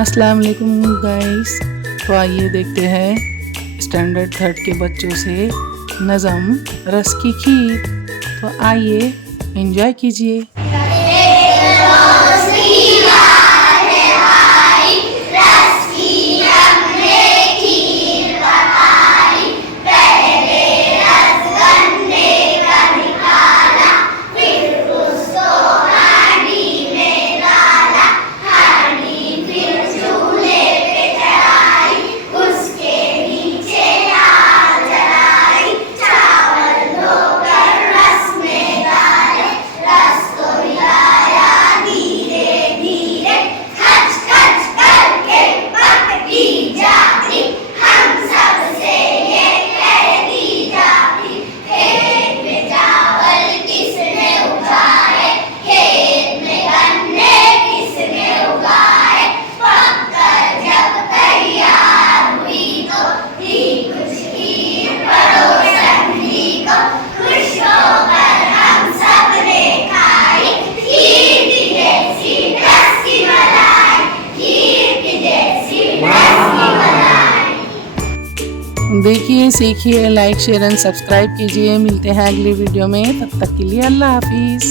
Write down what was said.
अस्सलाम वालेकुम गाइस। तो आइए देखते हैं स्टैंडर्ड 3 के बच्चों से नज़म रस की खीर। तो आइए एंजॉय कीजिए। देखिए, सीखिए, लाइक शेयर एंड सब्सक्राइब कीजिए। मिलते हैं अगली वीडियो में, तब तक के लिए अल्लाह हाफिज़।